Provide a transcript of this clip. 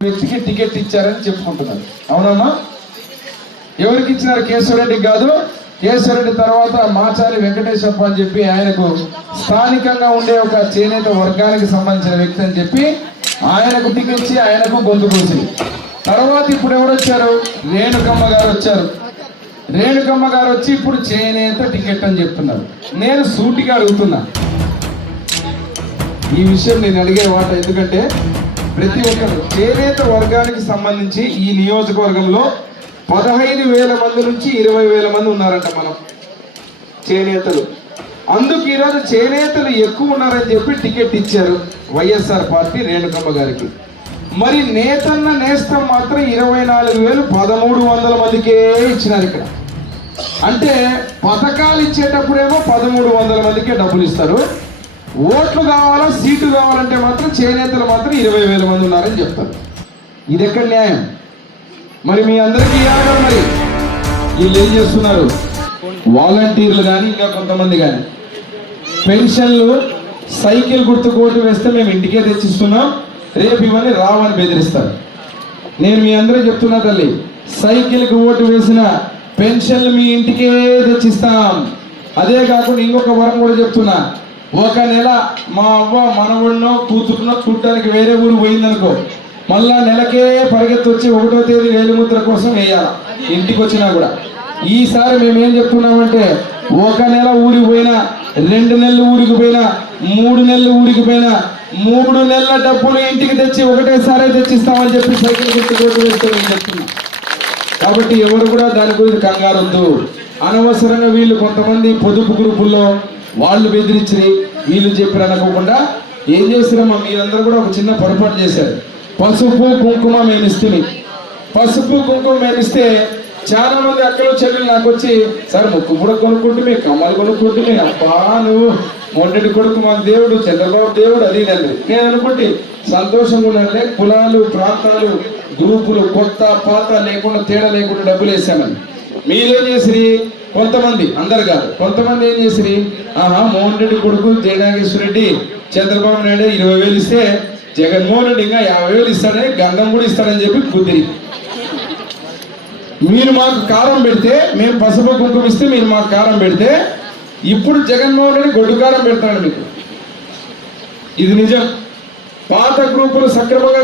వ్యక్తికి టికెట్ ఇచ్చారని చెప్పుకుంటున్నారు. అవునమ్మా? ఎవరికి ఇచ్చినారు కేశవరెడ్డికి కాదు? కేశవరెడ్డి తర్వాత మాచారి వెంకటేశ్వరప్ప అని చెప్పి ఆయనకు స్థానికంగా ఉండే ఒక చేనేత వర్గానికి సంబంధించిన వ్యక్తి అని చెప్పి ఆయనకు టికెట్ ఇచ్చి ఆయనకు గొంతు కోసి తర్వాత ఇప్పుడు ఎవరు వచ్చారు? రేణుకమ్మ గారు వచ్చారు. రేణుకమ్మ గారు వచ్చి ఇప్పుడు చేనేత టికెట్ అని చెప్తున్నారు. నేను సూటిగా అడుగుతున్నా. ఈ విషయం నేను అడిగే వాట ఎందుకంటే ప్రతి ఒక్కరు చేనేత వర్గానికి సంబంధించి ఈ నియోజకవర్గంలో పదహైదు వేల మంది నుంచి ఇరవై వేల మంది ఉన్నారంట మనం చేనేతలు. అందుకు ఈరోజు చేనేతలు ఎక్కువ ఉన్నారని చెప్పి టికెట్ ఇచ్చారు వైఎస్ఆర్ పార్టీ రేణుకమ్మ గారికి. మరి నేతన్న నేస్తం మాత్రం ఇరవై నాలుగు వేలు పదమూడు వందల మందికే ఇచ్చినారు ఇక్కడ. అంటే పథకాలు ఇచ్చేటప్పుడేమో పదమూడు వందల మందికే డబ్బులు ఇస్తారు. ఓట్లు కావాలా సీటు కావాలంటే మాత్రం చేనేతలు మాత్రం ఇరవై వేల మంది ఉన్నారని చెప్తారు. ఇది ఎక్కడ న్యాయం? మరి మీ అందరికీ ఇవ్వాలి మరి. వీళ్ళు ఏం చేస్తున్నారు? వాలంటీర్లు కానీ ఇంకా కొంతమంది కానీ పెన్షన్లు సైకిల్ గుర్తు కోటు వేస్తే మేము ఇంటికే తెచ్చిస్తున్నాం. రేపు ఇవన్నీ రావని బెదిరిస్తారు. నేను మీ అందరూ చెప్తున్నా తల్లి సైకిల్కి ఓటు వేసిన పెన్షన్లు మీ ఇంటికే తెచ్చిస్తాం. అదే కాకుండా ఇంకొక వరం కూడా చెప్తున్నా. ఒక నెల మా అవ్వ మనవుడినో కూతురునో చూడటానికి వేరే ఊరు పోయిందనుకో మళ్ళా నెలకే పరిగెత్తి వచ్చి ఒకటో తేదీ వేలిముద్ర కోసం వేయాలి? ఇంటికి వచ్చినా కూడా. ఈసారి మేము ఏం చెప్తున్నామంటే ఒక నెల ఊరికి పోయినా రెండు నెలలు ఊరికి పోయినా మూడు నెలలు ఊరికి పోయినా మూడు నెలల డబ్బులు ఇంటికి తెచ్చి ఒకటేసారి తెచ్చిస్తామని చెప్పి సైకిల్ గుర్తు వేస్తే నేను చెప్తున్నా. కాబట్టి ఎవరు కూడా దాని గురించి కంగారొద్దు అనవసరంగా వీళ్ళు కొంతమంది పొదుపు గ్రూపుల్లో వాళ్ళు బెదిరించి వీళ్ళు చెప్పారు అనుకోకుండా ఏం చేసినామా మీరందరూ కూడా ఒక చిన్న పొరపాటు చేశారు. పసుపు కుంకుమ మేము ఇస్తుంది పసుపు కుంకుమ మేము ఇస్తే చాలా మంది అక్కలు చెల్లెలు నాకు వచ్చి సార్ ముక్కు కూడా కొనుక్కుంటే కమ్మలు కొనుక్కుంటే అబ్బా నువ్వు మొండటి కొడుకు మా దేవుడు చంద్రబాబు దేవుడు అది నండి నేను అనుకుంటే సంతోషంగా ఉండాలి కులాలు ప్రాంతాలు గ్రూపులు కొత్త పాత లేకుండా తేడా లేకుండా డబ్బులు వేసామని. మీరేం చేసి కొంతమంది అందరు కాదు. కొంతమంది ఏం చేసిరి? ఆహా మోహన్ రెడ్డి కొడుకు జయనాగేశ్వర రెడ్డి చంద్రబాబు నాయుడు ఇరవై వేలు ఇస్తే జగన్మోహన్ రెడ్డి ఇంకా యాభై వేలు ఇస్తాడని గంధం కూడా ఇస్తాడని చెప్పి కుదిరి. మీరు మాకు కారం పెడితే మేము పసుపు కుంకుమ ఇస్తే మీరు మాకు కారం పెడితే ఇప్పుడు జగన్మోహన్ రెడ్డి గొడ్డు కారం పెడతాడు మీకు. ఇది నిజం. పాత గ్రూపులు సక్రమంగా